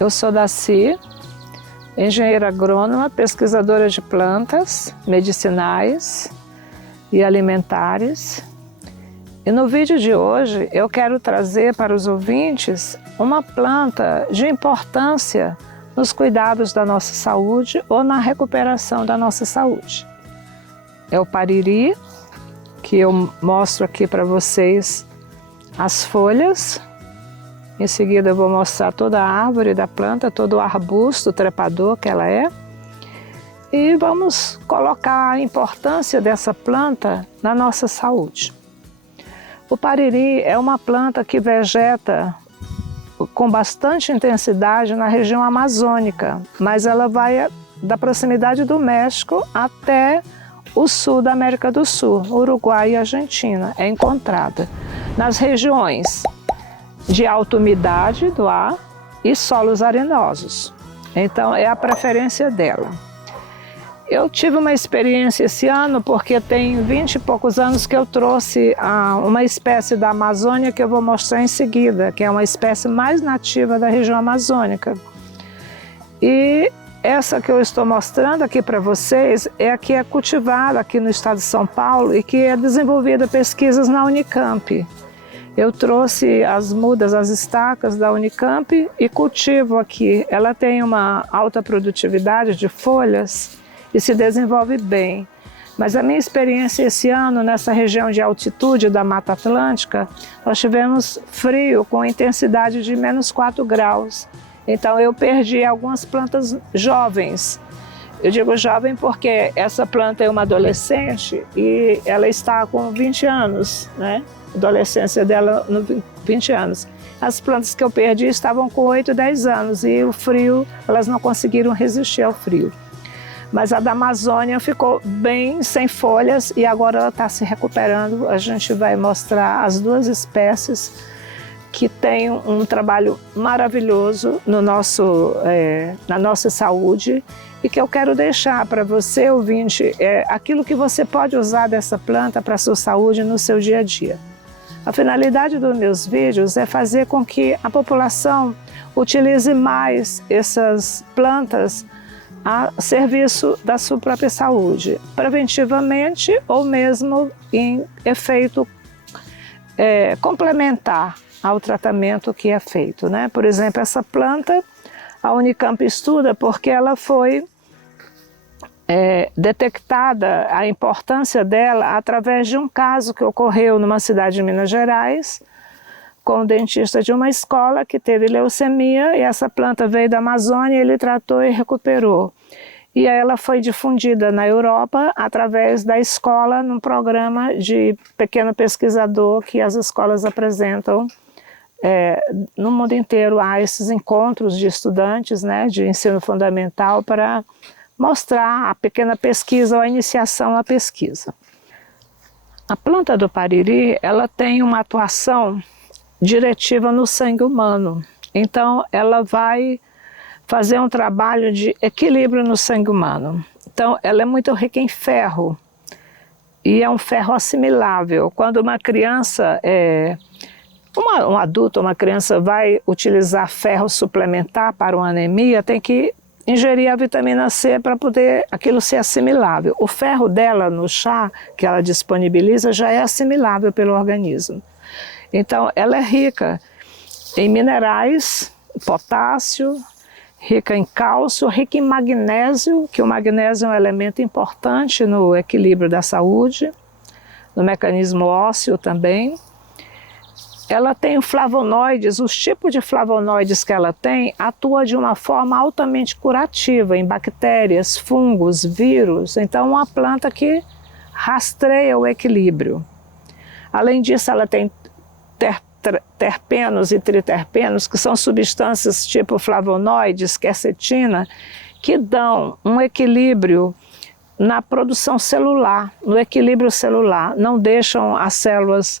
Eu sou Daci, engenheira agrônoma, pesquisadora de plantas medicinais e alimentares. E no vídeo de hoje eu quero trazer para os ouvintes uma planta de importância nos cuidados da nossa saúde ou na recuperação da nossa saúde. É o pariri, que eu mostro aqui para vocês as folhas. Em seguida eu vou mostrar toda a árvore da planta, todo o arbusto trepador que ela é. E vamos colocar a importância dessa planta na nossa saúde. O pariri é uma planta que vegeta com bastante intensidade na região amazônica, mas ela vai da proximidade do México até o sul da América do Sul, Uruguai e Argentina. É encontrada nas regiões de alta umidade do ar e solos arenosos. Então é a preferência dela. Eu tive uma experiência esse ano porque tem 20 e poucos anos que eu trouxe uma espécie da Amazônia que eu vou mostrar em seguida, que é uma espécie mais nativa da região amazônica. E essa que eu estou mostrando aqui para vocês é a que é cultivada aqui no estado de São Paulo e que é desenvolvida pesquisas na Unicamp. Eu trouxe as mudas, as estacas da Unicamp e cultivo aqui. Ela tem uma alta produtividade de folhas e se desenvolve bem. Mas a minha experiência esse ano, nessa região de altitude da Mata Atlântica, nós tivemos frio com intensidade de -4 graus. Então eu perdi algumas plantas jovens. Eu digo jovem porque essa planta é uma adolescente e ela está com 20 anos, né? A adolescência dela, 20 anos. As plantas que eu perdi estavam com 8, 10 anos e o frio, elas não conseguiram resistir ao frio. Mas a da Amazônia ficou bem sem folhas e agora ela está se recuperando. A gente vai mostrar as duas espécies que têm um trabalho maravilhoso no na nossa saúde e que eu quero deixar para você, ouvinte, aquilo que você pode usar dessa planta para a sua saúde no seu dia a dia. A finalidade dos meus vídeos é fazer com que a população utilize mais essas plantas a serviço da sua própria saúde, preventivamente ou mesmo em efeito complementar ao tratamento que é feito, né? Por exemplo, essa planta, a Unicamp estuda porque ela foi detectada a importância dela através de um caso que ocorreu numa cidade de Minas Gerais, com um dentista de uma escola que teve leucemia e essa planta veio da Amazônia, ele tratou e recuperou. E aí ela foi difundida na Europa através da escola num programa de pequeno pesquisador que as escolas apresentam no mundo inteiro. Há esses encontros de estudantes, né, de ensino fundamental para mostrar a pequena pesquisa ou a iniciação à pesquisa. A planta do pariri, ela tem uma atuação diretiva no sangue humano. Então, ela vai fazer um trabalho de equilíbrio no sangue humano. Então, ela é muito rica em ferro e é um ferro assimilável. Quando uma criança, um adulto ou uma criança vai utilizar ferro suplementar para uma anemia, tem que ingerir a vitamina C para poder aquilo ser assimilável. O ferro dela no chá que ela disponibiliza já é assimilável pelo organismo. Então, ela é rica em minerais, potássio, rica em cálcio, rica em magnésio, que o magnésio é um elemento importante no equilíbrio da saúde, no mecanismo ósseo também. Ela tem flavonoides, os tipos de flavonoides que ela tem atuam de uma forma altamente curativa em bactérias, fungos, vírus. Então, é uma planta que rastreia o equilíbrio. Além disso, ela tem terpenos e triterpenos, que são substâncias tipo flavonoides, quercetina, que dão um equilíbrio na produção celular, no equilíbrio celular, não deixam as células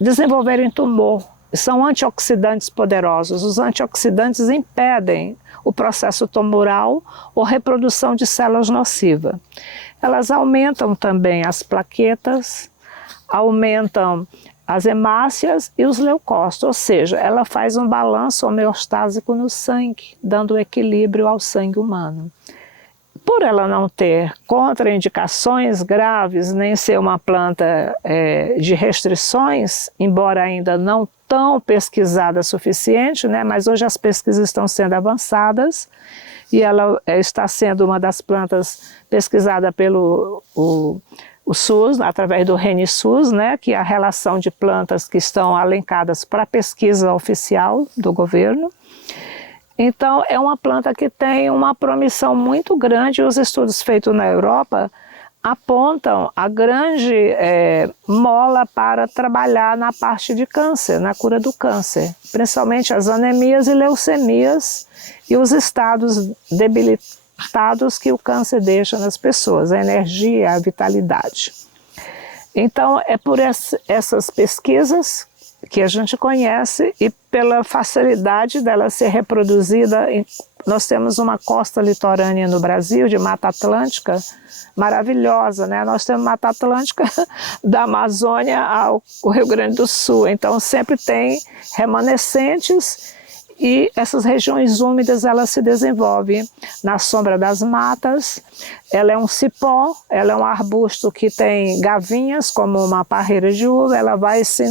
desenvolverem tumor. São antioxidantes poderosos. Os antioxidantes impedem o processo tumoral ou reprodução de células nocivas. Elas aumentam também as plaquetas, aumentam as hemácias e os leucócitos, ou seja, ela faz um balanço homeostásico no sangue, dando equilíbrio ao sangue humano. Por ela não ter contraindicações graves, nem ser uma planta de restrições, embora ainda não tão pesquisada o suficiente, né, mas hoje as pesquisas estão sendo avançadas e ela está sendo uma das plantas pesquisada pelo o SUS, através do RENISUS, né, que é a relação de plantas que estão alencadas para a pesquisa oficial do governo. Então, é uma planta que tem uma promissão muito grande. Os estudos feitos na Europa apontam a grande mola para trabalhar na parte de câncer, na cura do câncer, principalmente as anemias e leucemias e os estados debilitados que o câncer deixa nas pessoas, a energia, a vitalidade. Então, é por essas pesquisas que a gente conhece e pela facilidade dela ser reproduzida. Nós temos uma costa litorânea no Brasil, de Mata Atlântica, maravilhosa, né? Nós temos Mata Atlântica da Amazônia ao Rio Grande do Sul, então sempre tem remanescentes e essas regiões úmidas ela se desenvolve na sombra das matas. Ela é um cipó, ela é um arbusto que tem gavinhas como uma parreira de uva, ela vai se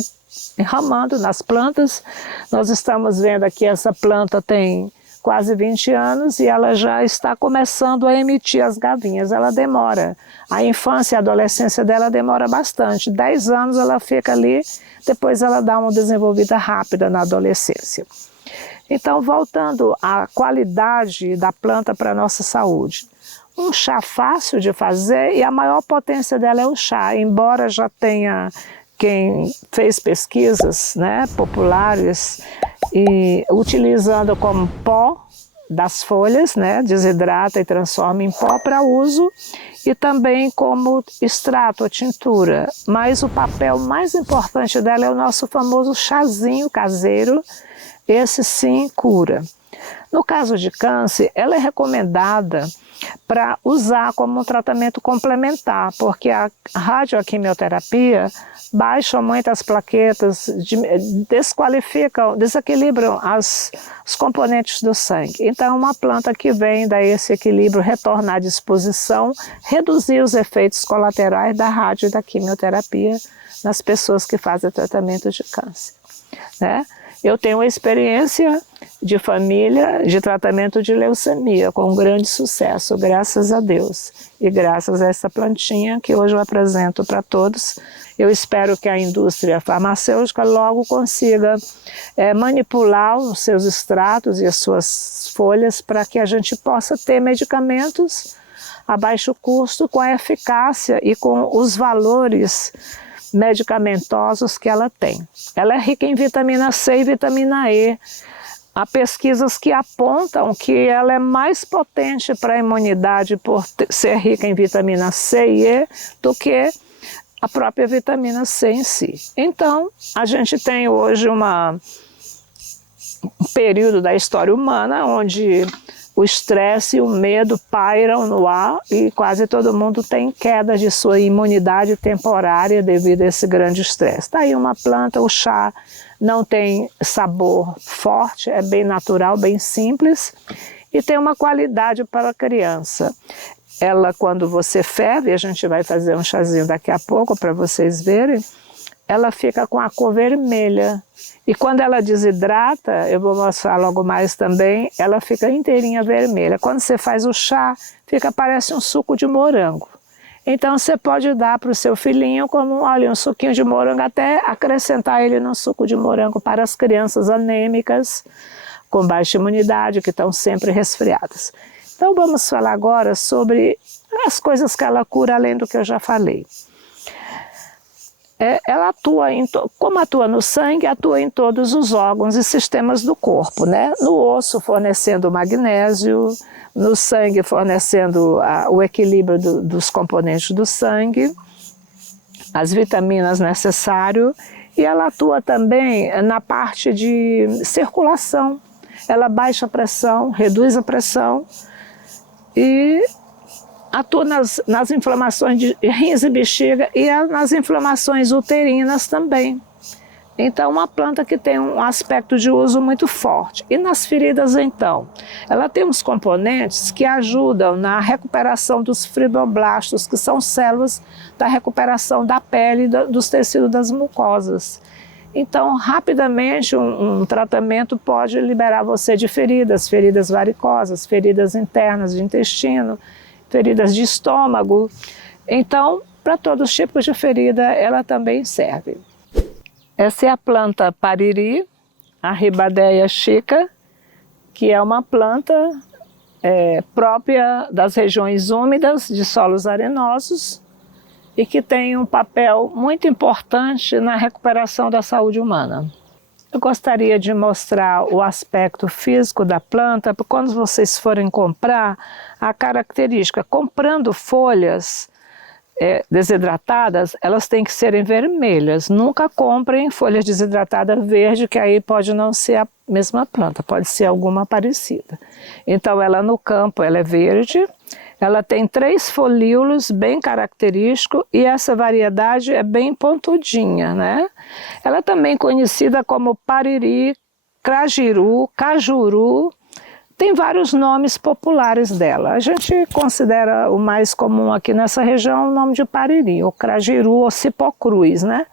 enramando nas plantas. Nós estamos vendo aqui, essa planta tem quase 20 anos e ela já está começando a emitir as gavinhas. Ela demora, a infância e a adolescência dela demora bastante, 10 anos ela fica ali, depois ela dá uma desenvolvida rápida na adolescência. Então, voltando à qualidade da planta para a nossa saúde. Um chá fácil de fazer e a maior potência dela é o chá, embora já tenha quem fez pesquisas, né, populares e utilizando como pó das folhas, né, desidrata e transforma em pó para uso e também como extrato, a tintura. Mas o papel mais importante dela é o nosso famoso chazinho caseiro, esse sim cura. No caso de câncer, ela é recomendada para usar como um tratamento complementar, porque a radioquimioterapia baixa muito as plaquetas, desqualificam, desequilibram os componentes do sangue. Então é uma planta que vem dar esse equilíbrio, retornar à disposição, reduzir os efeitos colaterais da rádio e da quimioterapia nas pessoas que fazem tratamento de câncer, né? Eu tenho uma experiência de família de tratamento de leucemia com grande sucesso, graças a Deus. E graças a essa plantinha que hoje eu apresento para todos. Eu espero que a indústria farmacêutica logo consiga manipular os seus extratos e as suas folhas para que a gente possa ter medicamentos a baixo custo, com a eficácia e com os valores medicamentosos que ela tem. Ela é rica em vitamina C e vitamina E. Há pesquisas que apontam que ela é mais potente para a imunidade por ser rica em vitamina C e E do que a própria vitamina C em si. Então, a gente tem hoje um período da história humana onde o estresse e o medo pairam no ar e quase todo mundo tem queda de sua imunidade temporária devido a esse grande estresse. Está aí uma planta, o chá não tem sabor forte, é bem natural, bem simples e tem uma qualidade para a criança. Ela, quando você ferve, a gente vai fazer um chazinho daqui a pouco para vocês verem, ela fica com a cor vermelha. E quando ela desidrata, eu vou mostrar logo mais também, ela fica inteirinha vermelha. Quando você faz o chá, parece um suco de morango. Então você pode dar para o seu filhinho como, olha, um suquinho de morango, até acrescentar ele no suco de morango para as crianças anêmicas, com baixa imunidade, que estão sempre resfriadas. Então vamos falar agora sobre as coisas que ela cura, além do que eu já falei. Ela atua, como atua no sangue, atua em todos os órgãos e sistemas do corpo, né? No osso fornecendo magnésio, no sangue fornecendo o equilíbrio dos componentes do sangue, as vitaminas necessárias, e ela atua também na parte de circulação. Ela baixa a pressão, reduz a pressão e atua nas inflamações de rins e bexiga e nas inflamações uterinas também. Então, uma planta que tem um aspecto de uso muito forte. E nas feridas, então? Ela tem uns componentes que ajudam na recuperação dos fibroblastos, que são células da recuperação da pele e dos tecidos das mucosas. Então, rapidamente, um tratamento pode liberar você de feridas, feridas varicosas, feridas internas de intestino, feridas de estômago. Então, para todos os tipos de ferida, ela também serve. Essa é a planta pariri, a Ribadéia chica, que é uma planta própria das regiões úmidas de solos arenosos e que tem um papel muito importante na recuperação da saúde humana. Eu gostaria de mostrar o aspecto físico da planta, porque quando vocês forem comprar, a característica, comprando folhas desidratadas, elas têm que serem vermelhas. Nunca comprem folhas desidratadas verde, que aí pode não ser a mesma planta, pode ser alguma parecida. Então ela no campo ela é verde, ela tem 3 folíolos bem característicos e essa variedade é bem pontudinha, né? Ela é também conhecida como pariri, crajiru, cajuru. Tem vários nomes populares dela. A gente considera o mais comum aqui nessa região o nome de pariri, ou crajiru, ou cipocruz, né?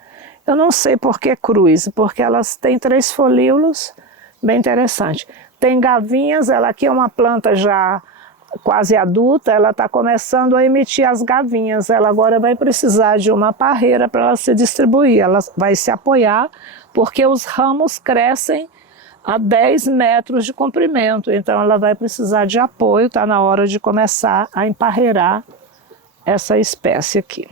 Eu não sei por que cruz, porque elas têm 3 folíolos, bem interessante. Tem gavinhas, ela aqui é uma planta já quase adulta, ela está começando a emitir as gavinhas. Ela agora vai precisar de uma parreira para ela se distribuir. Ela vai se apoiar, porque os ramos crescem a 10 metros de comprimento, então ela vai precisar de apoio, está na hora de começar a emparreirar essa espécie aqui.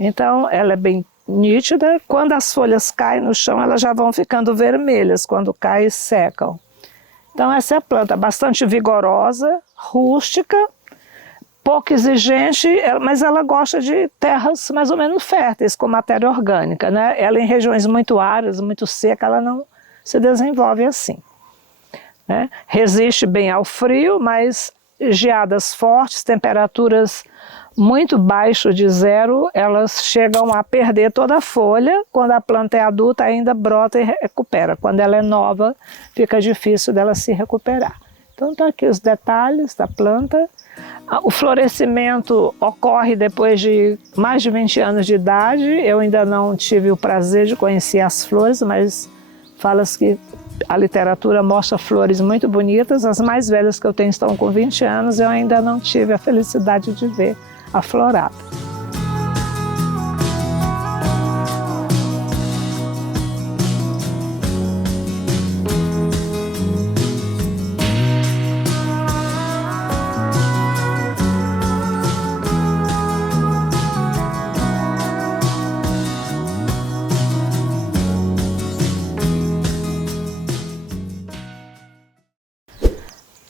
Então ela é bem nítida, quando as folhas caem no chão elas já vão ficando vermelhas, quando caem secam. Então essa é a planta bastante vigorosa, rústica, pouco exigente, mas ela gosta de terras mais ou menos férteis, com matéria orgânica, né? Ela em regiões muito áridas, muito secas, ela não se desenvolve assim, né? Resiste bem ao frio, mas geadas fortes, temperaturas muito baixo de 0, elas chegam a perder toda a folha. Quando a planta é adulta ainda brota e recupera. Quando ela é nova, fica difícil dela se recuperar. Então estão aqui os detalhes da planta. O florescimento ocorre depois de mais de 20 anos de idade. Eu ainda não tive o prazer de conhecer as flores, mas fala-se que a literatura mostra flores muito bonitas. As mais velhas que eu tenho estão com 20 anos, eu ainda não tive a felicidade de ver aflorada.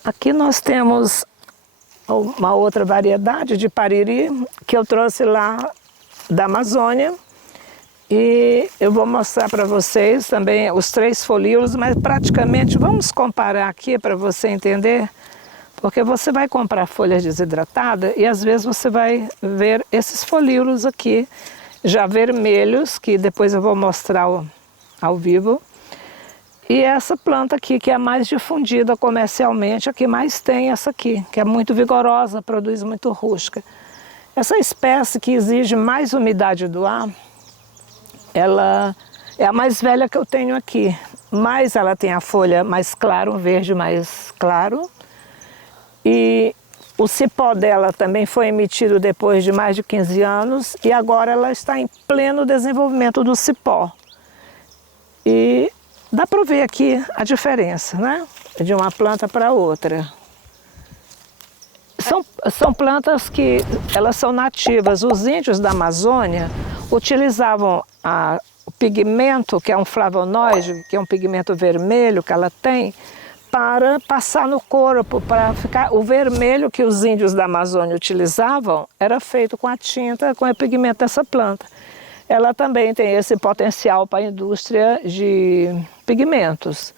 Aqui nós temos uma outra variedade de pariri que eu trouxe lá da Amazônia e eu vou mostrar para vocês também os 3 folíolos, mas praticamente vamos comparar aqui para você entender, porque você vai comprar folhas desidratadas e às vezes você vai ver esses folíolos aqui já vermelhos, que depois eu vou mostrar ao vivo. E essa planta aqui, que é a mais difundida comercialmente, a que mais tem essa aqui, que é muito vigorosa, produz muito rústica. Essa espécie que exige mais umidade do ar, ela é a mais velha que eu tenho aqui, mas ela tem a folha mais clara, um verde mais claro. E o cipó dela também foi emitido depois de mais de 15 anos e agora ela está em pleno desenvolvimento do cipó. E dá para ver aqui a diferença, né? De uma planta para outra. São plantas que elas são nativas. Os índios da Amazônia utilizavam o pigmento, que é um flavonoide, que é um pigmento vermelho que ela tem, para passar no corpo, para ficar... O vermelho que os índios da Amazônia utilizavam era feito com a tinta, com o pigmento dessa planta. Ela também tem esse potencial para a indústria de pigmentos.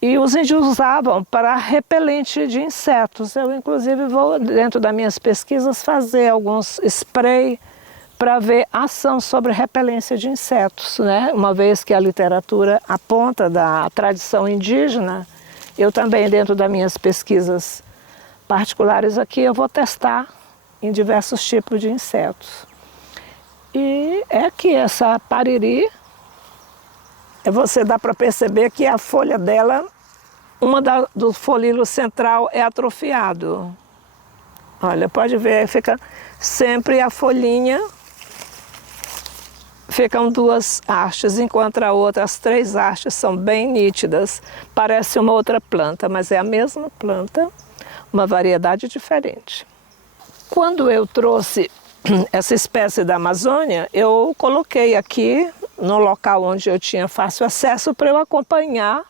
E os índios usavam para repelente de insetos. Eu, inclusive, vou, dentro das minhas pesquisas, fazer alguns spray para ver ação sobre repelência de insetos, né? Uma vez que a literatura aponta da tradição indígena, eu também, dentro das minhas pesquisas particulares aqui, eu vou testar em diversos tipos de insetos. E é que essa pariri, você dá para perceber que a folha dela, do folíolo central é atrofiado. Olha, pode ver, fica sempre a folhinha, ficam duas hastes, enquanto a outra, as três hastes são bem nítidas. Parece uma outra planta, mas é a mesma planta, uma variedade diferente. Quando eu trouxe essa espécie da Amazônia, eu coloquei aqui no local onde eu tinha fácil acesso para eu acompanhar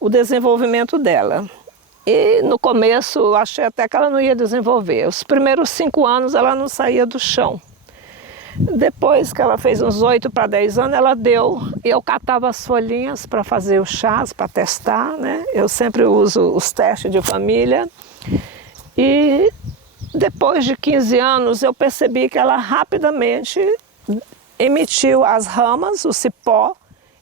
o desenvolvimento dela. E no começo eu achei até que ela não ia desenvolver. Os primeiros 5 anos ela não saía do chão. Depois que ela fez uns 8 para 10 anos, ela deu. E eu catava as folhinhas para fazer os chás, para testar, né? Eu sempre uso os testes de família. E depois de 15 anos eu percebi que ela rapidamente emitiu as ramas, o cipó,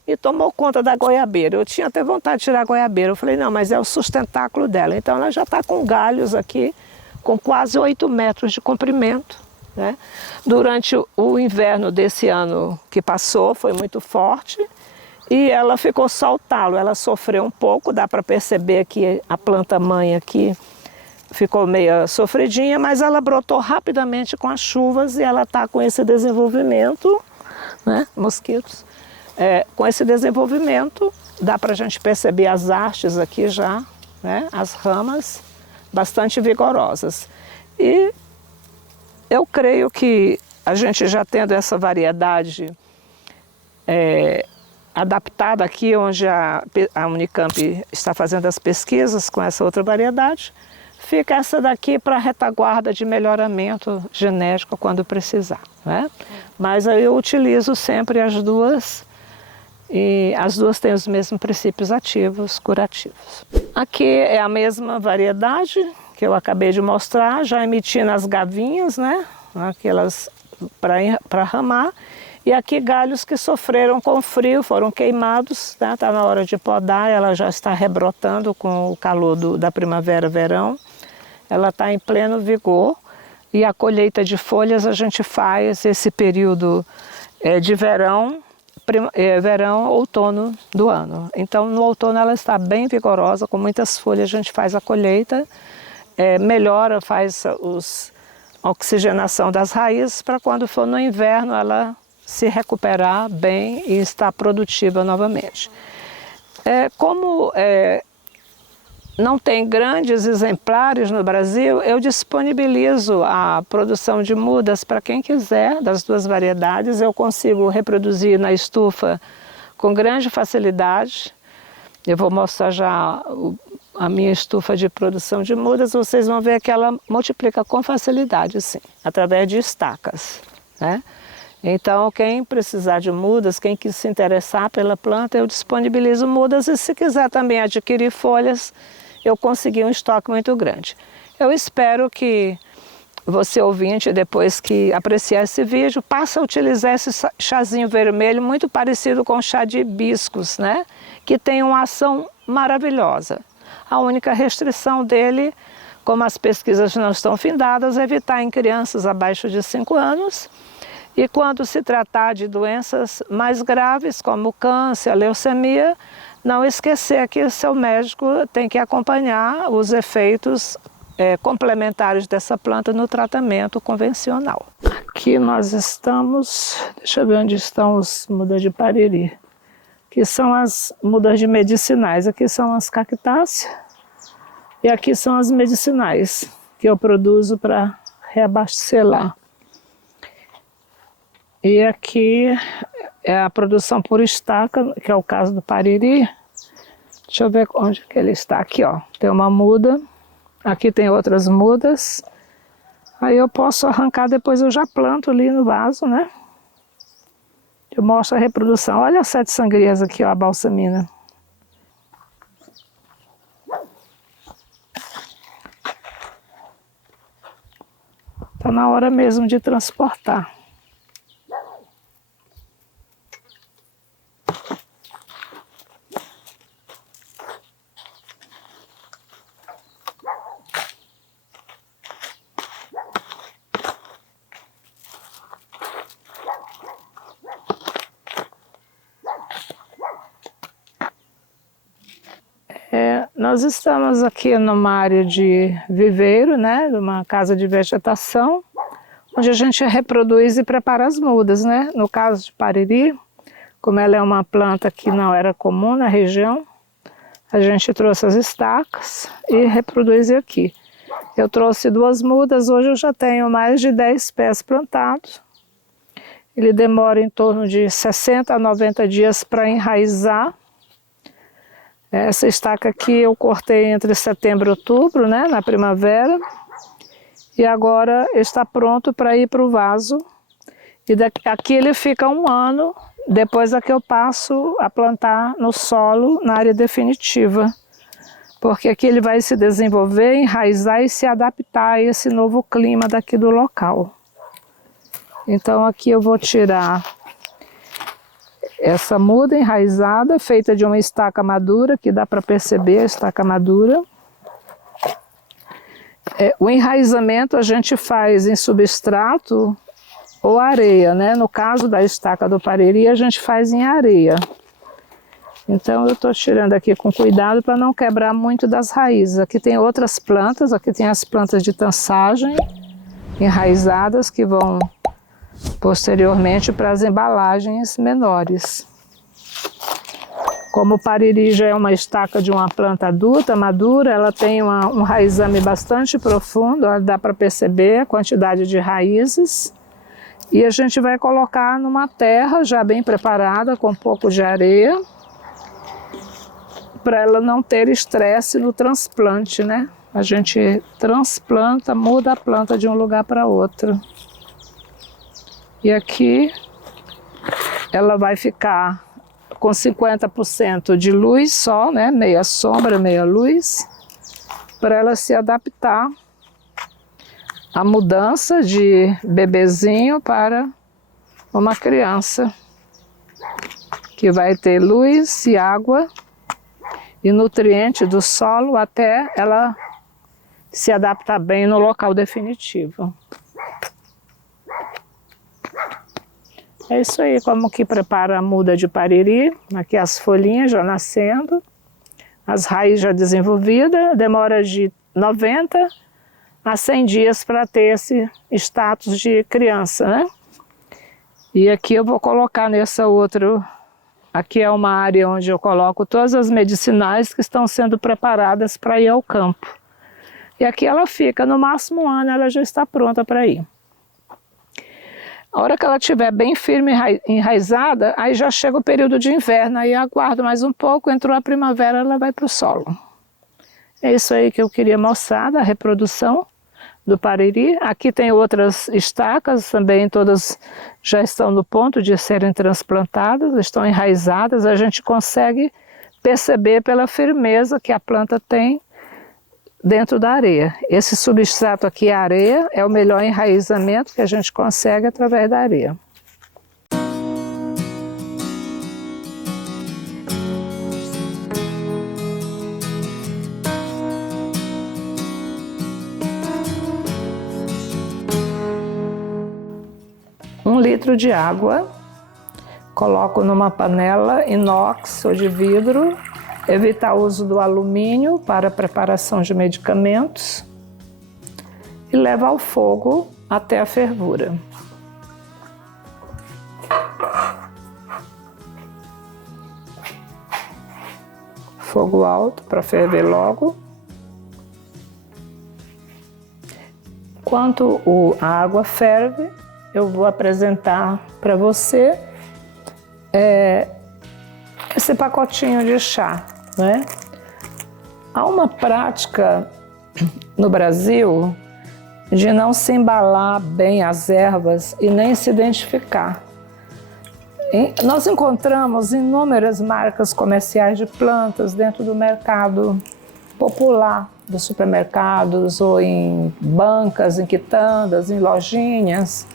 e tomou conta da goiabeira. Eu tinha até vontade de tirar a goiabeira. Eu falei, não, mas é o sustentáculo dela. Então ela já está com galhos aqui, com quase 8 metros de comprimento, né? Durante o inverno desse ano que passou, foi muito forte, e ela ficou só o talo. Ela sofreu um pouco, dá para perceber que a planta mãe aqui ficou meio sofridinha, mas ela brotou rapidamente com as chuvas e ela está com esse desenvolvimento, né? Mosquitos. Com esse desenvolvimento, dá para a gente perceber as hastes aqui já, né? As ramas bastante vigorosas. E eu creio que a gente já tendo essa variedade adaptada aqui, onde a Unicamp está fazendo as pesquisas com essa outra variedade, fica essa daqui para retaguarda de melhoramento genético quando precisar, né? Mas aí eu utilizo sempre as duas, e as duas têm os mesmos princípios ativos, curativos. Aqui é a mesma variedade que eu acabei de mostrar, já emitindo as gavinhas, né? Aquelas para ramar. E aqui galhos que sofreram com frio, foram queimados, né? Está na hora de podar, ela já está rebrotando com o calor da primavera, verão. Ela está em pleno vigor e a colheita de folhas a gente faz esse período de verão, outono do ano. Então no outono ela está bem vigorosa, com muitas folhas a gente faz a colheita, melhora, faz a oxigenação das raízes para quando for no inverno ela se recuperar bem e estar produtiva novamente. Como não tem grandes exemplares no Brasil, eu disponibilizo a produção de mudas para quem quiser, das duas variedades. Eu consigo reproduzir na estufa com grande facilidade. Eu vou mostrar já a minha estufa de produção de mudas, vocês vão ver que ela multiplica com facilidade, sim, através de estacas, né? Então, quem precisar de mudas, quem quis se interessar pela planta, eu disponibilizo mudas, e se quiser também adquirir folhas, eu consegui um estoque muito grande. Eu espero que você, ouvinte, depois que apreciar esse vídeo, passe a utilizar esse chazinho vermelho, muito parecido com o chá de hibiscus, né? Que tem uma ação maravilhosa. A única restrição dele, como as pesquisas não estão findadas, é evitar em crianças abaixo de 5 anos, e quando se tratar de doenças mais graves, como o câncer, a leucemia, não esquecer que o seu médico tem que acompanhar os efeitos complementares dessa planta no tratamento convencional. Aqui nós estamos, deixa eu ver onde estão os mudas de pariri. Aqui são as mudas de medicinais, aqui são as cactáceas e aqui são as medicinais que eu produzo para reabastecer lá. E aqui é a produção por estaca, que é o caso do pariri. Deixa eu ver onde que ele está. Aqui, ó, tem uma muda. Aqui tem outras mudas. Aí eu posso arrancar, depois eu já planto ali no vaso, né? Eu mostro a reprodução. Olha as 7 sangrias aqui, ó, a balsamina. Tá na hora mesmo de transportar. nós estamos aqui numa área de viveiro, né, numa casa de vegetação, onde a gente reproduz e prepara as mudas, né? No caso de Pariri, como ela é uma planta que não era comum na região, a gente trouxe as estacas e reproduz aqui. Eu trouxe 2 mudas, hoje eu já tenho mais de 10 pés plantados. Ele demora em torno de 60 a 90 dias para enraizar. Essa estaca aqui eu cortei entre setembro e outubro, né, na primavera. E agora está pronto para ir para o vaso. E aqui ele fica 1 ano, depois é que eu passo a plantar no solo, na área definitiva. Porque aqui ele vai se desenvolver, enraizar e se adaptar a esse novo clima daqui do local. Então aqui eu vou tirar essa muda enraizada, feita de uma estaca madura, que dá para perceber a estaca madura. O enraizamento a gente faz em substrato ou areia, né? No caso da estaca do Pariri, a gente faz em areia. Então eu estou tirando aqui com cuidado para não quebrar muito das raízes. Aqui tem outras plantas, aqui tem as plantas de tansagem enraizadas que vão posteriormente para as embalagens menores. Como o Pariri já é uma estaca de uma planta adulta, madura, ela tem um raizame bastante profundo, dá para perceber a quantidade de raízes. E a gente vai colocar numa terra já bem preparada, com um pouco de areia, para ela não ter estresse no transplante, né? A gente transplanta, muda a planta de um lugar para outro. E aqui ela vai ficar com 50% de luz só, né? Meia sombra, meia luz, para ela se adaptar à mudança de bebezinho para uma criança, que vai ter luz e água e nutriente do solo até ela se adaptar bem no local definitivo. É isso aí, como que prepara a muda de Pariri. Aqui as folhinhas já nascendo, as raízes já desenvolvidas, demora de 90 a 100 dias para ter esse status de criança, né? E aqui eu vou colocar nessa outra, aqui é uma área onde eu coloco todas as medicinais que estão sendo preparadas para ir ao campo. E aqui ela fica, no máximo 1 ano ela já está pronta para ir. A hora que ela estiver bem firme e enraizada, aí já chega o período de inverno, aí aguardo mais um pouco, entrou a primavera, ela vai para o solo. É isso aí que eu queria mostrar, da reprodução do Pariri. Aqui tem outras estacas também, todas já estão no ponto de serem transplantadas, estão enraizadas, a gente consegue perceber pela firmeza que a planta tem dentro da areia. Esse substrato aqui, a areia, é o melhor enraizamento que a gente consegue através da areia. Um litro de água, coloco numa panela inox ou de vidro, evitar o uso do alumínio para a preparação de medicamentos e leva ao fogo até a fervura. Fogo alto para ferver logo. Enquanto a água ferve, eu vou apresentar para você esse pacotinho de chá, né? Há uma prática no Brasil de não se embalar bem as ervas e nem se identificar. Nós encontramos inúmeras marcas comerciais de plantas dentro do mercado popular, dos supermercados ou em bancas, em quitandas, em lojinhas.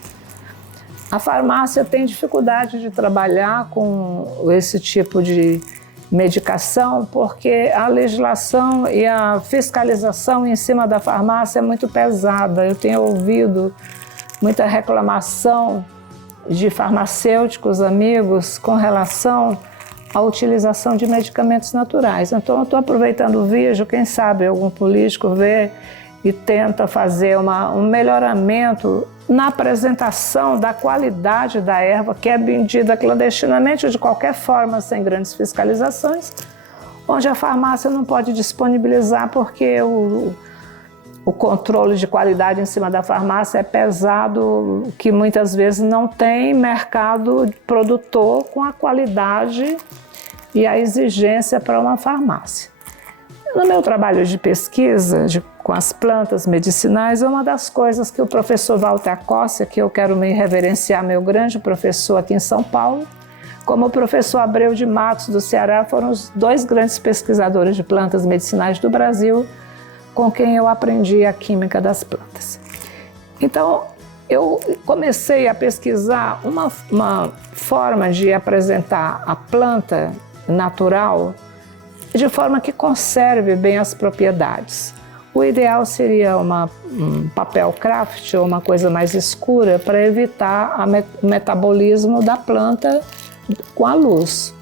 A farmácia tem dificuldade de trabalhar com esse tipo de medicação porque a legislação e a fiscalização em cima da farmácia é muito pesada. Eu tenho ouvido muita reclamação de farmacêuticos amigos com relação a utilização de medicamentos naturais. Então eu estou aproveitando o vídeo, quem sabe algum político vê e tenta fazer um melhoramento na apresentação da qualidade da erva, que é vendida clandestinamente ou de qualquer forma, sem grandes fiscalizações, onde a farmácia não pode disponibilizar porque o controle de qualidade em cima da farmácia é pesado, que muitas vezes não tem mercado produtor com a qualidade e a exigência para uma farmácia. No meu trabalho de pesquisa com as plantas medicinais, é uma das coisas que o professor Walter Acócia, que eu quero me reverenciar, meu grande professor aqui em São Paulo, como o professor Abreu de Matos, do Ceará, foram os dois grandes pesquisadores de plantas medicinais do Brasil, com quem eu aprendi a química das plantas. Então, eu comecei a pesquisar uma forma de apresentar a planta natural de forma que conserve bem as propriedades. O ideal seria um papel craft ou uma coisa mais escura para evitar o metabolismo da planta com a luz.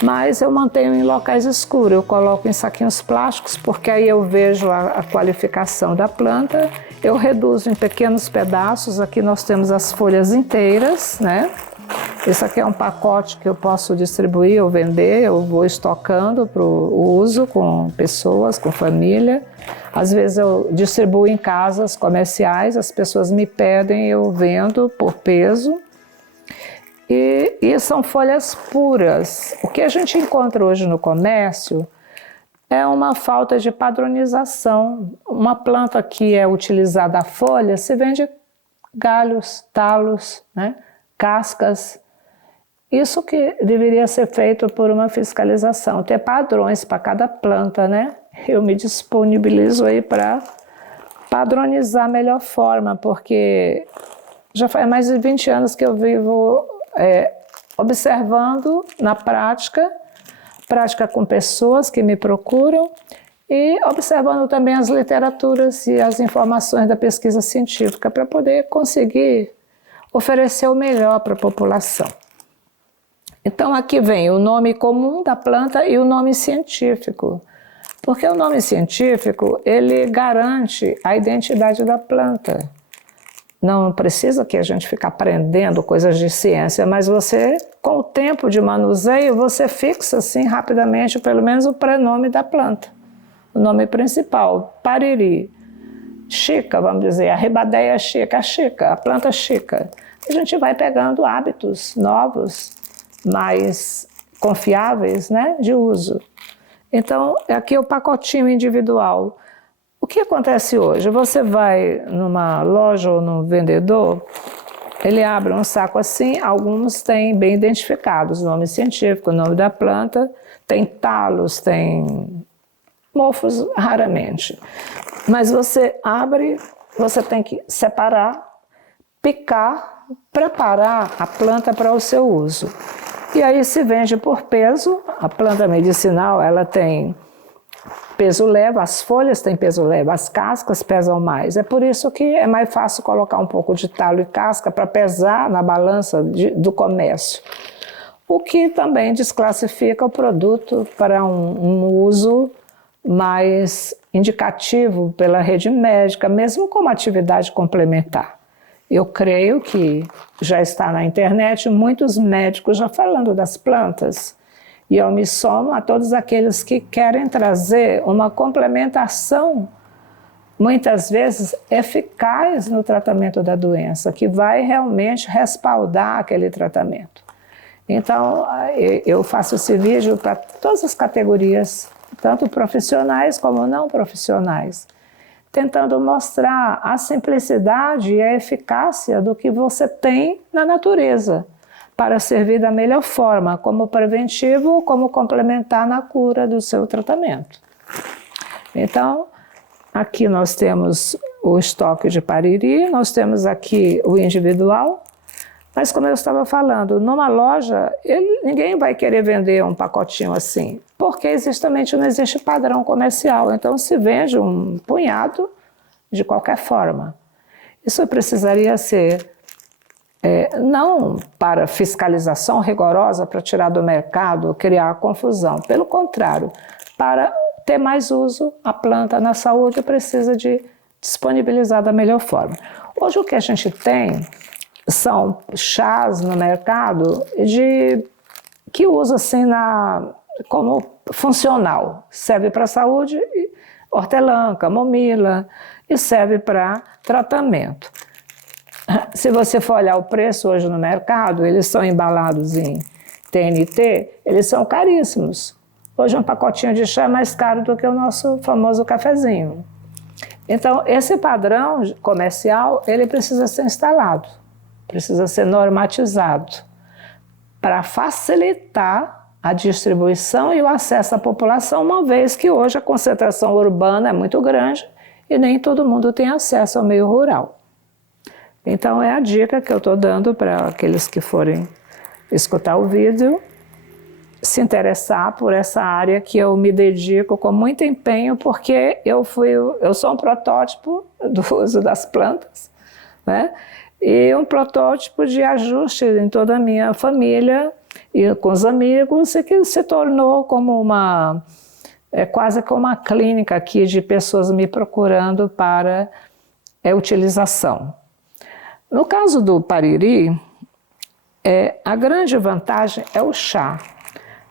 Mas eu mantenho em locais escuros, eu coloco em saquinhos plásticos, porque aí eu vejo a qualificação da planta, eu reduzo em pequenos pedaços. Aqui nós temos as folhas inteiras, né? Esse aqui é um pacote que eu posso distribuir ou vender, eu vou estocando para o uso com pessoas, com família. Às vezes eu distribuo em casas comerciais, as pessoas me pedem, eu vendo por peso. E são folhas puras. O que a gente encontra hoje no comércio é uma falta de padronização. Uma planta que é utilizada a folha, se vende galhos, talos, né? Cascas. Isso que deveria ser feito por uma fiscalização, ter padrões para cada planta, né? Eu me disponibilizo aí para padronizar a melhor forma, porque já faz mais de 20 anos que eu vivo observando na prática com pessoas que me procuram e observando também as literaturas e as informações da pesquisa científica para poder conseguir oferecer o melhor para a população. Então aqui vem o nome comum da planta e o nome científico, porque o nome científico ele garante a identidade da planta. Não precisa que a gente fique aprendendo coisas de ciência, mas você, com o tempo de manuseio, você fixa assim rapidamente pelo menos o prenome da planta. O nome principal, pariri. Chica, vamos dizer, a ribadeia chica, a planta chica. A gente vai pegando hábitos novos, mais confiáveis, né, de uso. Então, aqui é o pacotinho individual. O que acontece hoje? Você vai numa loja ou num vendedor, ele abre um saco assim, alguns têm bem identificados o nome científico, o nome da planta, tem talos, tem mofos raramente. Mas você abre, você tem que separar, picar, preparar a planta para o seu uso. E aí se vende por peso. A planta medicinal ela tem peso leve, as folhas têm peso leve, as cascas pesam mais. É por isso que é mais fácil colocar um pouco de talo e casca para pesar na balança do comércio. O que também desclassifica o produto para um uso mais indicativo pela rede médica, mesmo como atividade complementar. Eu creio que já está na internet muitos médicos já falando das plantas, e eu me somo a todos aqueles que querem trazer uma complementação, muitas vezes eficaz no tratamento da doença, que vai realmente respaldar aquele tratamento. Então, eu faço esse vídeo para todas as categorias, tanto profissionais como não profissionais, tentando mostrar a simplicidade e a eficácia do que você tem na natureza, para servir da melhor forma, como preventivo ou como complementar na cura do seu tratamento. Então, aqui nós temos o estoque de pariri, nós temos aqui o individual, mas como eu estava falando, numa loja, ninguém vai querer vender um pacotinho assim, porque justamente não existe padrão comercial, então se vende um punhado de qualquer forma. Isso precisaria ser não para fiscalização rigorosa para tirar do mercado, criar confusão. Pelo contrário, para ter mais uso, a planta na saúde precisa de disponibilizar da melhor forma. Hoje o que a gente tem são chás no mercado que usa assim como funcional. Serve para a saúde, hortelã, camomila, e serve para tratamento. Se você for olhar o preço hoje no mercado, eles são embalados em TNT, eles são caríssimos. Hoje um pacotinho de chá é mais caro do que o nosso famoso cafezinho. Então, esse padrão comercial, ele precisa ser instalado, precisa ser normatizado, para facilitar a distribuição e o acesso à população, uma vez que hoje a concentração urbana é muito grande e nem todo mundo tem acesso ao meio rural. Então é a dica que eu estou dando para aqueles que forem escutar o vídeo, se interessar por essa área que eu me dedico com muito empenho, porque eu sou um protótipo do uso das plantas, né? E um protótipo de ajuste em toda a minha família e com os amigos, e que se tornou como quase como uma clínica aqui de pessoas me procurando para utilização. No caso do pariri, a grande vantagem é o chá.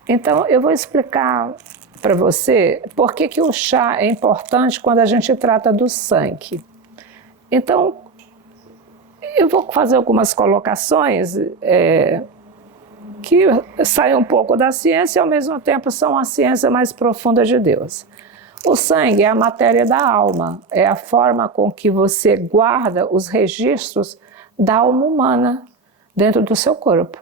Então eu vou explicar para você por que o chá é importante quando a gente trata do sangue. Então, eu vou fazer algumas colocações que saem um pouco da ciência e ao mesmo tempo são a ciência mais profunda de Deus. O sangue é a matéria da alma, é a forma com que você guarda os registros da alma humana dentro do seu corpo.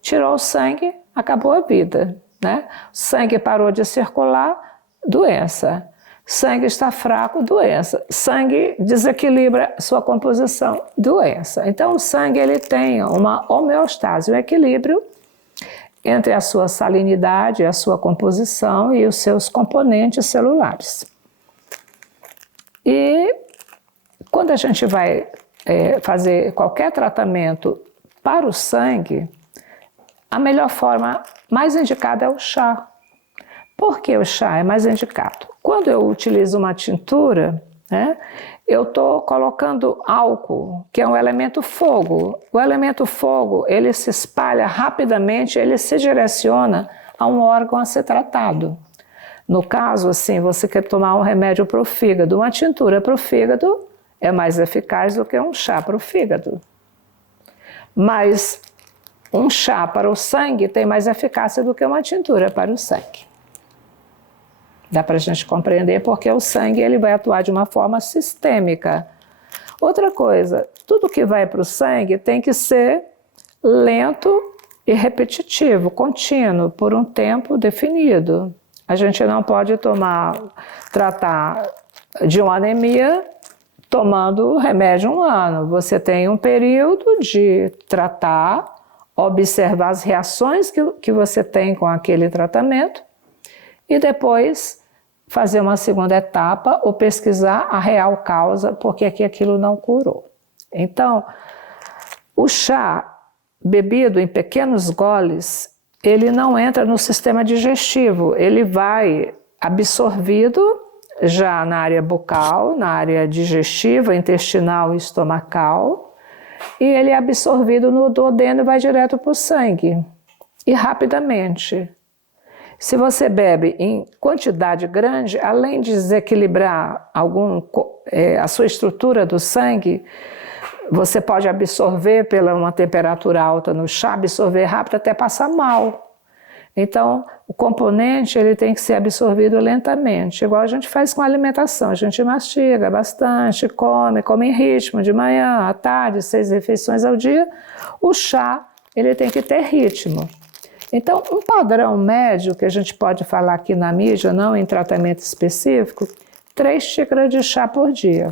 Tirou o sangue, acabou a vida, né? O sangue parou de circular, doença. Sangue está fraco, doença. Sangue desequilibra sua composição, doença. Então o sangue ele tem uma homeostase, um equilíbrio entre a sua salinidade, a sua composição e os seus componentes celulares. E quando a gente vai fazer qualquer tratamento para o sangue, a melhor forma, mais indicada é o chá. Por que o chá é mais indicado? Quando eu utilizo uma tintura, eu estou colocando álcool, que é um elemento fogo. O elemento fogo, ele se espalha rapidamente, ele se direciona a um órgão a ser tratado. No caso, assim, você quer tomar um remédio para o fígado, uma tintura para o fígado é mais eficaz do que um chá para o fígado. Mas um chá para o sangue tem mais eficácia do que uma tintura para o sangue. Dá para a gente compreender porque o sangue ele vai atuar de uma forma sistêmica. Outra coisa, tudo que vai para o sangue tem que ser lento e repetitivo, contínuo, por um tempo definido. A gente não pode tratar de uma anemia tomando remédio 1 ano. Você tem um período de tratar, observar as reações que você tem com aquele tratamento e depois fazer uma segunda etapa ou pesquisar a real causa, porque aquilo não curou. Então, o chá bebido em pequenos goles, ele não entra no sistema digestivo, ele vai absorvido já na área bucal, na área digestiva, intestinal e estomacal, e ele é absorvido no duodeno e vai direto para o sangue, e rapidamente. Se você bebe em quantidade grande, além de desequilibrar a sua estrutura do sangue, você pode absorver pela uma temperatura alta no chá, absorver rápido até passar mal. Então, o componente ele tem que ser absorvido lentamente, igual a gente faz com a alimentação. A gente mastiga bastante, come em ritmo, de manhã, à tarde, 6 refeições ao dia. O chá ele tem que ter ritmo. Então, um padrão médio que a gente pode falar aqui na mídia, não em tratamento específico, 3 xícaras de chá por dia.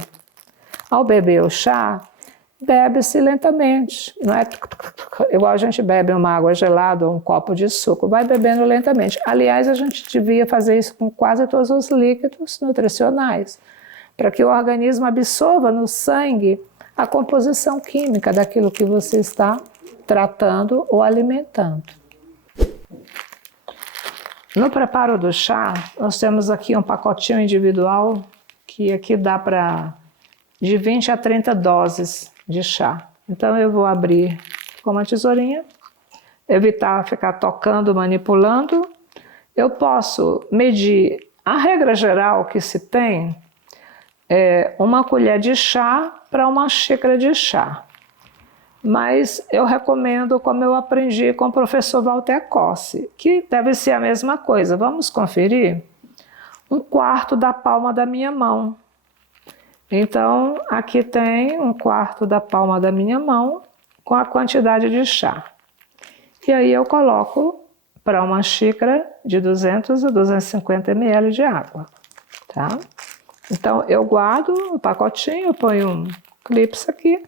Ao beber o chá, bebe-se lentamente, não é igual a gente bebe uma água gelada ou um copo de suco, vai bebendo lentamente. Aliás, a gente devia fazer isso com quase todos os líquidos nutricionais, para que o organismo absorva no sangue a composição química daquilo que você está tratando ou alimentando. No preparo do chá, nós temos aqui um pacotinho individual que aqui dá para de 20 a 30 doses de chá. Então eu vou abrir com uma tesourinha, evitar ficar tocando, manipulando. Eu posso medir, a regra geral que se tem é 1 colher de chá para 1 xícara de chá. Mas eu recomendo, como eu aprendi com o professor Walter Cossi, que deve ser a mesma coisa. Vamos conferir? 1/4 da palma da minha mão. Então, aqui tem 1/4 da palma da minha mão com a quantidade de chá. E aí eu coloco para 1 xícara de 200 a 250 ml de água, tá? Então, eu guardo o pacotinho, eu ponho um clips aqui.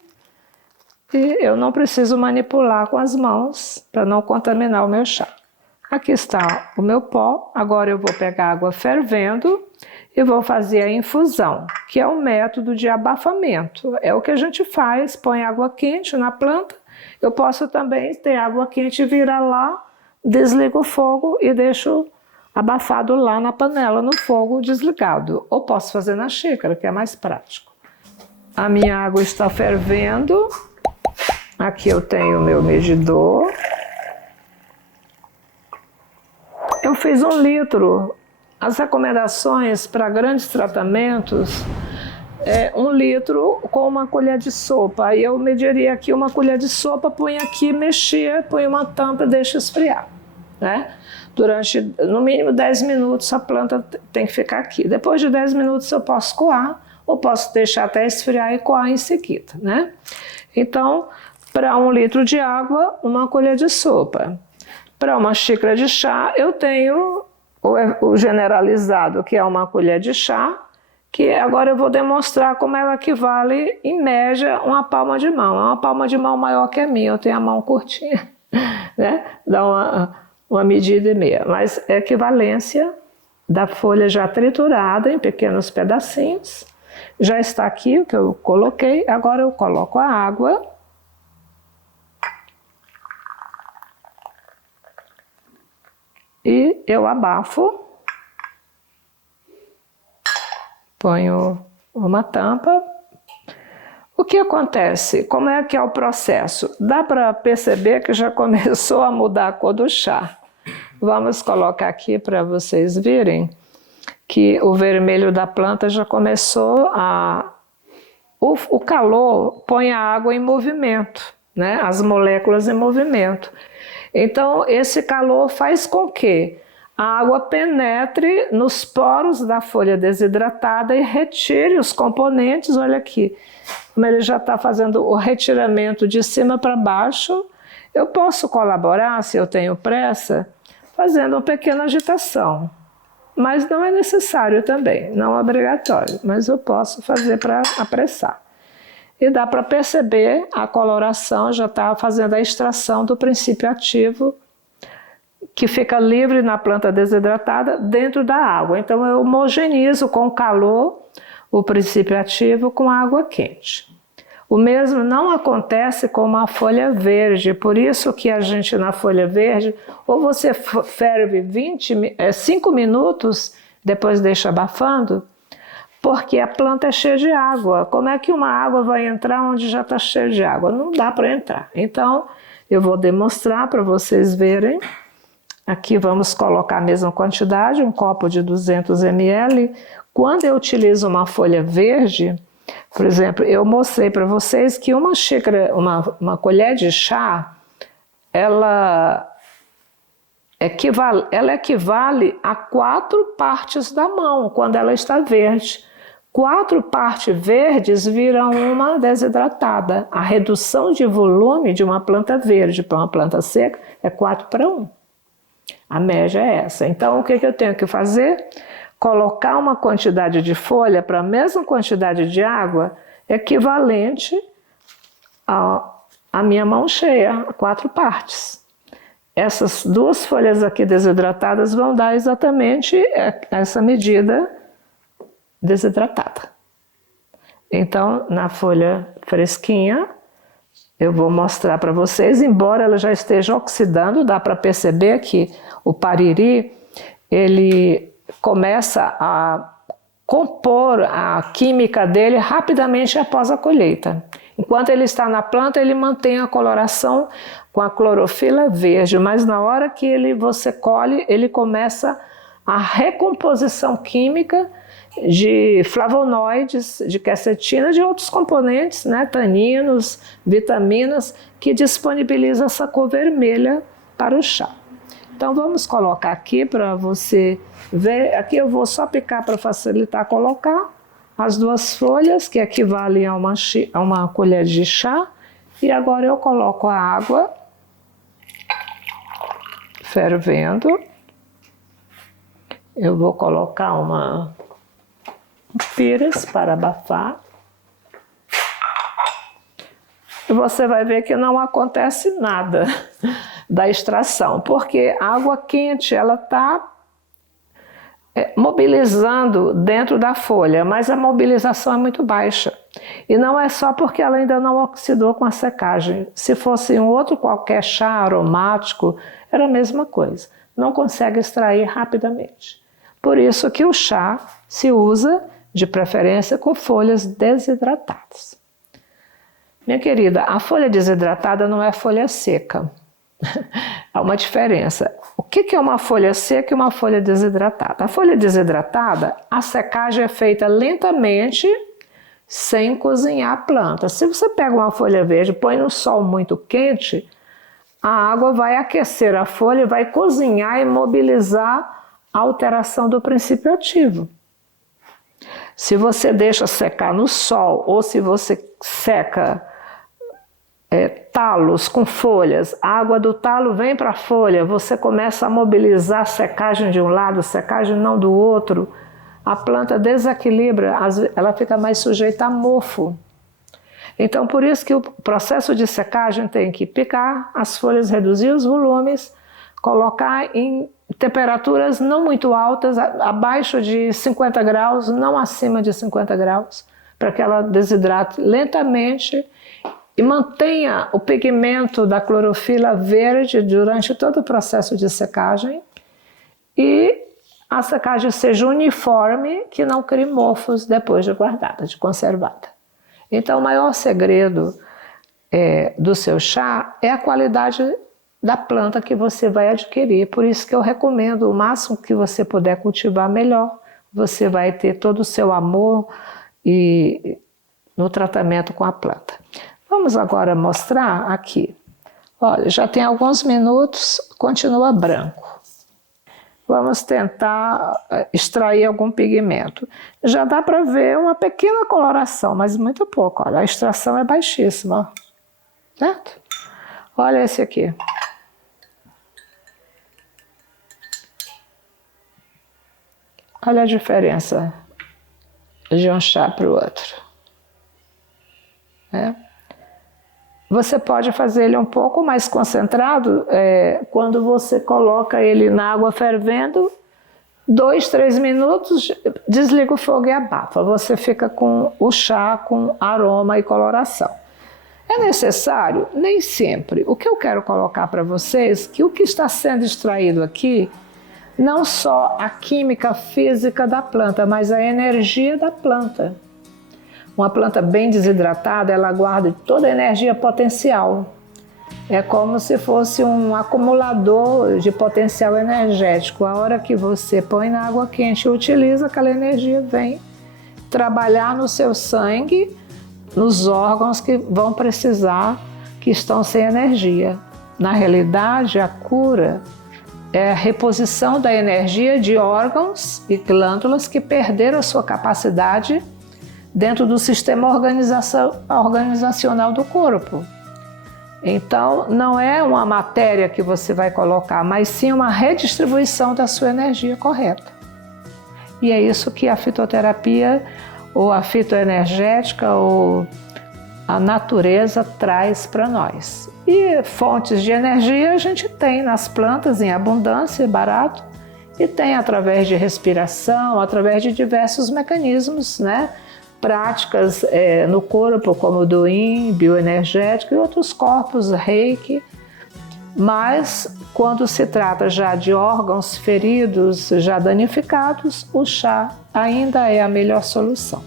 E eu não preciso manipular com as mãos para não contaminar o meu chá. Aqui está o meu pó. Agora eu vou pegar água fervendo e vou fazer a infusão, que é um método de abafamento. É o que a gente faz, põe água quente na planta. Eu posso também ter água quente, virar lá, desligo o fogo e deixo abafado lá na panela, no fogo desligado. Ou posso fazer na xícara, que é mais prático. A minha água está fervendo. Aqui eu tenho o meu medidor. Eu fiz 1 litro. As recomendações para grandes tratamentos é 1 litro com 1 colher de sopa. Aí eu mediria aqui 1 colher de sopa, põe aqui, mexia, põe uma tampa e deixa esfriar, né? Durante, no mínimo, 10 minutos a planta tem que ficar aqui. Depois de 10 minutos eu posso coar, ou posso deixar até esfriar e coar em seguida, né? Então, para 1 litro de água, 1 colher de sopa. Para 1 xícara de chá, eu tenho o generalizado, que é 1 colher de chá, que agora eu vou demonstrar como ela equivale, em média, 1 palma de mão. É 1 palma de mão maior que a minha, eu tenho a mão curtinha, né? Dá uma medida e meia. Mas é equivalência da folha já triturada em pequenos pedacinhos. Já está aqui o que eu coloquei, agora eu coloco a água. E eu abafo, ponho uma tampa. O que acontece? Como é que é o processo? Dá para perceber que já começou a mudar a cor do chá. Vamos colocar aqui para vocês verem que o vermelho da planta já começou a... O calor põe a água em movimento, né? As moléculas em movimento. Então, esse calor faz com que a água penetre nos poros da folha desidratada e retire os componentes. Olha aqui, como ele já está fazendo o retiramento de cima para baixo. Eu posso colaborar, se eu tenho pressa, fazendo uma pequena agitação. Mas não é necessário também, não é obrigatório, mas eu posso fazer para apressar. E dá para perceber a coloração, já está fazendo a extração do princípio ativo que fica livre na planta desidratada dentro da água. Então eu homogenizo com o calor o princípio ativo com a água quente. O mesmo não acontece com uma folha verde, por isso que a gente na folha verde, ou você ferve 5 minutos, depois deixa abafando, porque a planta é cheia de água. Como é que uma água vai entrar onde já está cheia de água? Não dá para entrar. Então, eu vou demonstrar para vocês verem. Aqui vamos colocar a mesma quantidade, um copo de 200 ml. Quando eu utilizo uma folha verde, por exemplo, eu mostrei para vocês que uma xícara, uma colher de chá, ela equivale a 4 partes da mão, quando ela está verde. 4 partes verdes viram uma desidratada. A redução de volume de uma planta verde para uma planta seca é 4:1. A média é essa. Então, o que eu tenho que fazer? Colocar uma quantidade de folha para a mesma quantidade de água equivalente à minha mão cheia, 4 partes. Essas 2 folhas aqui desidratadas vão dar exatamente essa medida desidratada. Então, na folha fresquinha, eu vou mostrar para vocês, embora ela já esteja oxidando, dá para perceber que o pariri, ele começa a compor a química dele rapidamente após a colheita. Enquanto ele está na planta, ele mantém a coloração com a clorofila verde, mas na hora que você colhe, ele começa a recomposição química de flavonoides, de quercetina, de outros componentes, né, taninos, vitaminas, que disponibiliza essa cor vermelha para o chá. Então vamos colocar aqui para você ver. Aqui eu vou só picar para facilitar colocar as 2 folhas, que equivalem a uma colher de chá. E agora eu coloco a água fervendo. Eu vou colocar um pires para abafar. E você vai ver que não acontece nada da extração, porque a água quente ela está mobilizando dentro da folha, mas a mobilização é muito baixa. E não é só porque ela ainda não oxidou com a secagem. Se fosse um outro qualquer chá aromático, era a mesma coisa. Não consegue extrair rapidamente. Por isso que o chá se usa, de preferência, com folhas desidratadas. Minha querida, a folha desidratada não é folha seca. Há uma diferença. O que é uma folha seca e uma folha desidratada? A folha desidratada, a secagem é feita lentamente, sem cozinhar a planta. Se você pega uma folha verde e põe no sol muito quente, a água vai aquecer a folha e vai cozinhar e mobilizar a alteração do princípio ativo. Se você deixa secar no sol ou se você seca talos com folhas, a água do talo vem para a folha, você começa a mobilizar a secagem de um lado, secagem não do outro, a planta desequilibra, ela fica mais sujeita a mofo. Então por isso que o processo de secagem tem que picar as folhas, reduzir os volumes, colocar em temperaturas não muito altas, abaixo de 50 graus, não acima de 50 graus, para que ela desidrate lentamente e mantenha o pigmento da clorofila verde durante todo o processo de secagem e a secagem seja uniforme, que não crie mofos depois de guardada, de conservada. Então o maior segredo do seu chá é a qualidade da planta que você vai adquirir. Por isso que eu recomendo o máximo que você puder cultivar, melhor. Você vai ter todo o seu amor no tratamento com a planta. Vamos agora mostrar aqui. Olha, já tem alguns minutos, continua branco. Vamos tentar extrair algum pigmento. Já dá para ver uma pequena coloração, mas muito pouco. Olha, a extração é baixíssima. Certo? Olha esse aqui. Olha a diferença de um chá para o outro. Você pode fazer ele um pouco mais concentrado quando você coloca ele na água fervendo, 2, 3 minutos, desliga o fogo e abafa. Você fica com o chá com aroma e coloração. É necessário? Nem sempre. O que eu quero colocar para vocês é que o que está sendo extraído aqui, não só a química física da planta, mas a energia da planta. Uma planta bem desidratada, ela guarda toda a energia potencial. É como se fosse um acumulador de potencial energético. A hora que você põe na água quente e utiliza, aquela energia vem trabalhar no seu sangue, nos órgãos que vão precisar, que estão sem energia. Na realidade, a cura é a reposição da energia de órgãos e glândulas que perderam a sua capacidade dentro do sistema organizacional do corpo. Então, não é uma matéria que você vai colocar, mas sim uma redistribuição da sua energia correta. E é isso que a fitoterapia, ou a fitoenergética, ou a natureza traz para nós. E fontes de energia a gente tem nas plantas em abundância, barato, e tem através de respiração, através de diversos mecanismos, né? práticas no corpo, como o do Yin, bioenergético e outros corpos, Reiki, mas quando se trata já de órgãos feridos, já danificados, o chá ainda é a melhor solução.